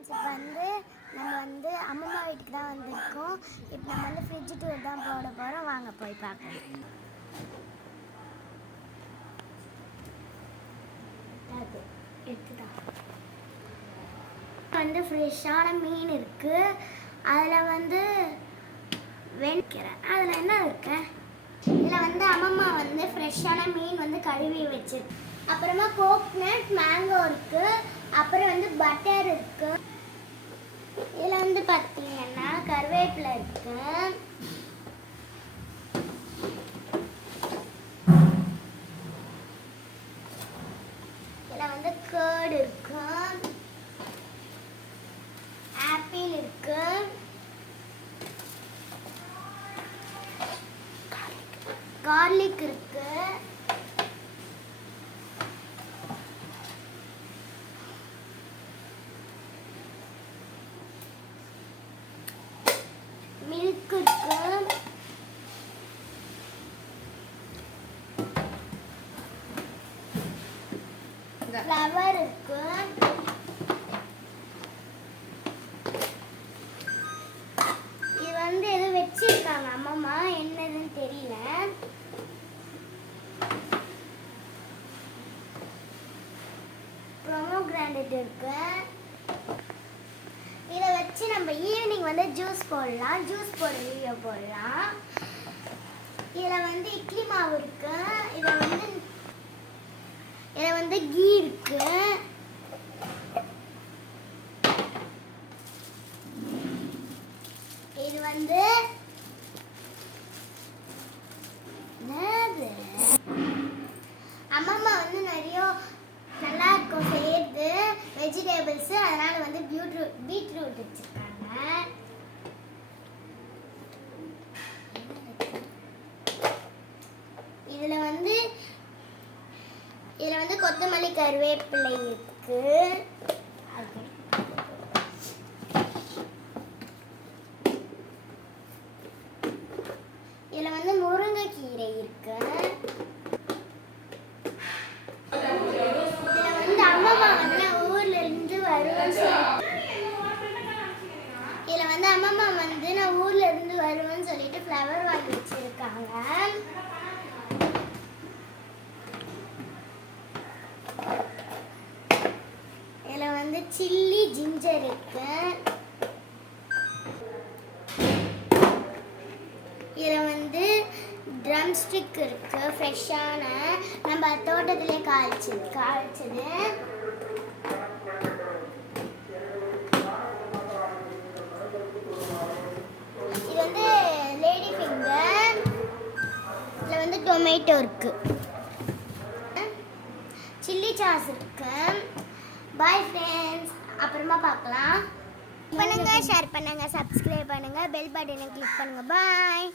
இப்போ நம்ம அம்மம்மா வீட்டுக்கு தான் வந்திருக்கோம். இப்போ நம்ம ஃப்ரிட்ஜ் டூர் தான் போட போகிறோம். வாங்க போய் பார்க்கலாம். ஃப்ரெஷ்ஷான மீன் இருக்குது. அதில் வெண்கிறேன். அதில் என்ன இருக்கு? இதில் அம்மம்மா ஃப்ரெஷ்ஷான மீன் கழுவி வச்சு, அப்புறமா கோக்னட் மேங்கோ இருக்குது, அப்புறம் பட்டர் இருக்குது. இதில் பார்த்தீங்கன்னா கருவேப்பிலை இருக்கு, இதில் கேர்டு இருக்கு, ஆப்பிள் இருக்கு, கார்லிக் இருக்கு, மில்க் இருக்கு, ஃப்ளவர் இருக்கு, இது எதுவும் வச்சிருக்காங்க அம்மம்மா, என்னதுன்னு தெரியல. ப்ரோமோகிரானேட் இருக்கு. இதை வச்சு நம்ம ஈவினிங் ஜூஸ் போடலாம், ஜூஸ் போட வீடியோ போடலாம். இதில் இட்லி மாவு இருக்கு, இதில் கீ இருக்கு, இது அம்மம்மா நிறைய நல்லா இருக்கும் செய்யறது வெஜிடபிள்ஸ், அதனால பீட்ரூட் வச்சிருக்காங்க. இதுல கொத்தமல்லி கருவேப்பிலை இருக்கு, இதுல முருங்கைக்கீரை இருக்கு. அம்மம்மா ஊர்ல இருந்து வருவேன்னு நான் ஊர்ல இருந்து வருவேன்னு சொல்லிட்டு ஃப்ளவர் வாங்கி வச்சிருக்காங்க. இதுல சில்லி ஜிஞ்சர் இருக்கு, இதுல ட்ரம் ஸ்டிக் இருக்கு, ஃப்ரெஷ்ஷான நம்ம தோட்டத்திலே காய்ச்சது. இது லேடி ஃபிங்கர், இதுல டொமேட்டோ இருக்கு, சில்லி சாஸ் இருக்கு. பாய் ஃப்ரெண்ட்ஸ், அப்புறமா பார்க்கலாம். பண்ணுங்க, ஷேர் பண்ணுங்க, சப்ஸ்கிரைப் பண்ணுங்க, பெல் பட்டனை கிளிக் பண்ணுங்க. பாய்.